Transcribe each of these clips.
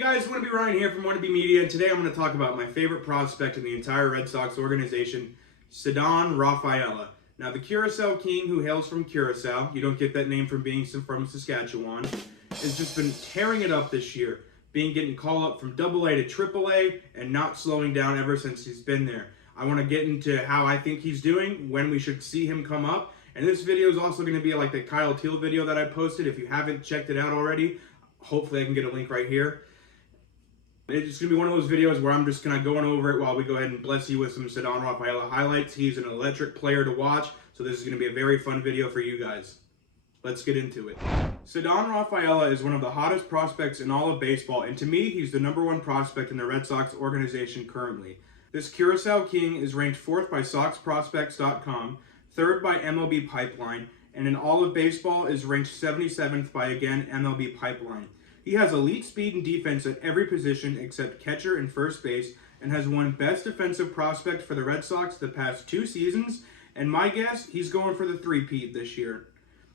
guys, Wannabe Ryan here from Wannabe Media, and today I'm going to talk about my favorite prospect in the entire Red Sox organization, CEDANNE RAFAELA. Now, the Curacao King, who hails from Curacao, you don't get that name from being from Saskatchewan, has just been tearing it up this year, getting called up from AA to AAA and not slowing down ever since he's been there. I want to get into how I think he's doing, when we should see him come up, and this video is also going to be like the Kyle Teal video that I posted. If you haven't checked it out already, hopefully I can get a link right here. It's going to be one of those videos where I'm just kind of going over it while we go ahead and bless you with some CEDANNE RAFAELA highlights. He's an electric player to watch, so this is going to be a very fun video for you guys. Let's get into it. CEDANNE RAFAELA is one of the hottest prospects in all of baseball, and to me, he's the #1 prospect in the Red Sox organization currently. This Curacao King is ranked 4th by SoxProspects.com, 3rd by MLB Pipeline, and in all of baseball is ranked 77th by, again, MLB Pipeline. He has elite speed and defense at every position except catcher and first base, and has won Best Defensive Prospect for the Red Sox the past 2 seasons, and my guess, he's going for the three-peat this year.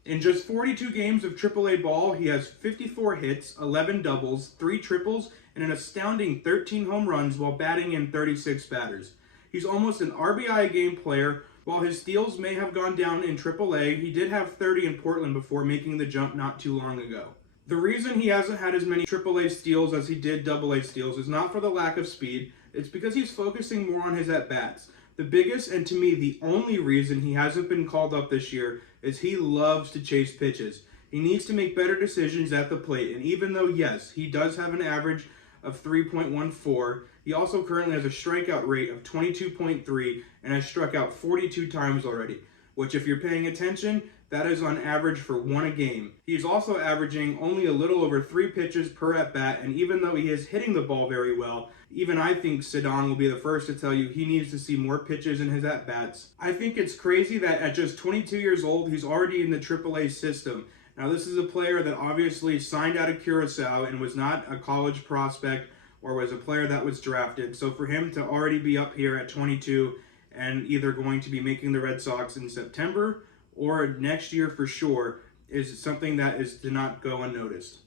In just 42 games of AAA ball, he has 54 hits, 11 doubles, 3 triples, and an astounding 13 home runs while batting in 36 batters. He's almost an RBI a game player. While his steals may have gone down in AAA, he did have 30 in Portland before making the jump not too long ago. The reason he hasn't had as many AAA steals as he did AA steals is not for the lack of speed, it's because he's focusing more on his at-bats. The biggest, and to me the only reason he hasn't been called up this year, is he loves to chase pitches. He needs to make better decisions at the plate, and even though, yes, he does have an average of 3.14, he also currently has a strikeout rate of 22.3 and has struck out 42 times already, which, if you're paying attention, that is on average for 1 a game. He's also averaging only a little over 3 pitches per at-bat, and even though he is hitting the ball very well, even I think CEDANNE will be the first to tell you he needs to see more pitches in his at-bats. I think it's crazy that at just 22 years old, he's already in the AAA system. Now, this is a player that obviously signed out of Curacao and was not a college prospect or was a player that was drafted. So for him to already be up here at 22 and either going to be making the Red Sox in September or next year for sure is something that is to not go unnoticed.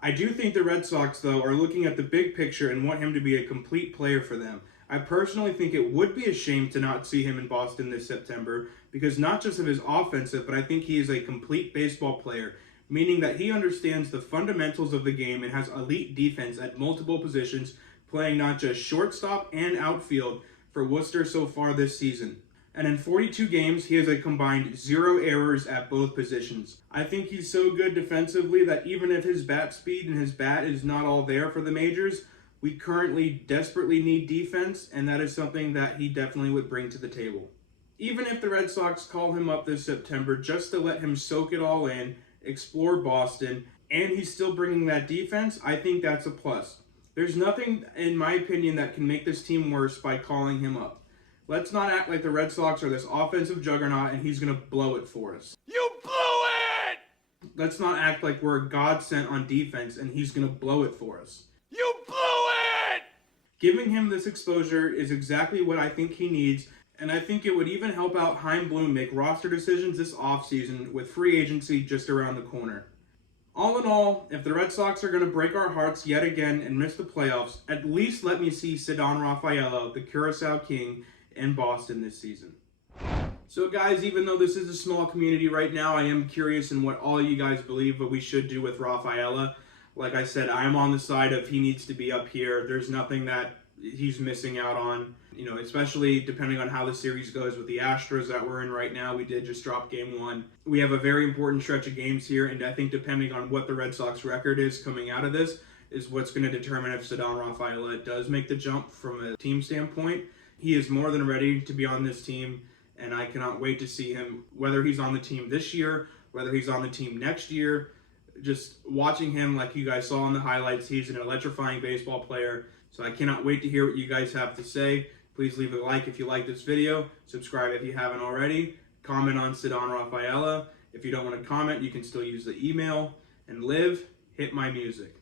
I do think the Red Sox, though, are looking at the big picture and want him to be a complete player for them. I personally think it would be a shame to not see him in Boston this September, because not just of his offensive, but I think he is a complete baseball player, meaning that he understands the fundamentals of the game and has elite defense at multiple positions, playing not just shortstop and outfield for Worcester so far this season. And in 42 games, he has a combined 0 errors at both positions. I think he's so good defensively that even if his bat speed and his bat is not all there for the majors, we currently desperately need defense, and that is something that he definitely would bring to the table. Even if the Red Sox call him up this September just to let him soak it all in, explore Boston, and he's still bringing that defense, I think that's a plus. There's nothing, in my opinion, that can make this team worse by calling him up. Let's not act like the Red Sox are this offensive juggernaut and he's going to blow it for us. You blew it! Let's not act like we're a godsend on defense and he's going to blow it for us. You blew it! Giving him this exposure is exactly what I think he needs, and I think it would even help out Chaim Bloom make roster decisions this offseason with free agency just around the corner. All in all, if the Red Sox are going to break our hearts yet again and miss the playoffs, at least let me see CEDANNE RAFAELA, the Curacao King, in Boston this season. So guys, even though this is a small community right now, I am curious in what all you guys believe what we should do with Rafaela. Like I said, I am on the side of he needs to be up here. There's nothing that he's missing out on, especially depending on how the series goes with the Astros that we're in right now. We did just drop game 1. We have a very important stretch of games here, and I think depending on what the Red Sox record is coming out of this is what's going to determine if CEDANNE RAFAELA does make the jump from a team standpoint. He is more than ready to be on this team, and I cannot wait to see him, whether he's on the team this year, whether he's on the team next year. Just watching him, like you guys saw in the highlights, he's an electrifying baseball player. So I cannot wait to hear what you guys have to say. Please leave a like if you like this video. Subscribe if you haven't already. Comment on CEDANNE RAFAELA. If you don't want to comment, you can still use the email. And hit my music.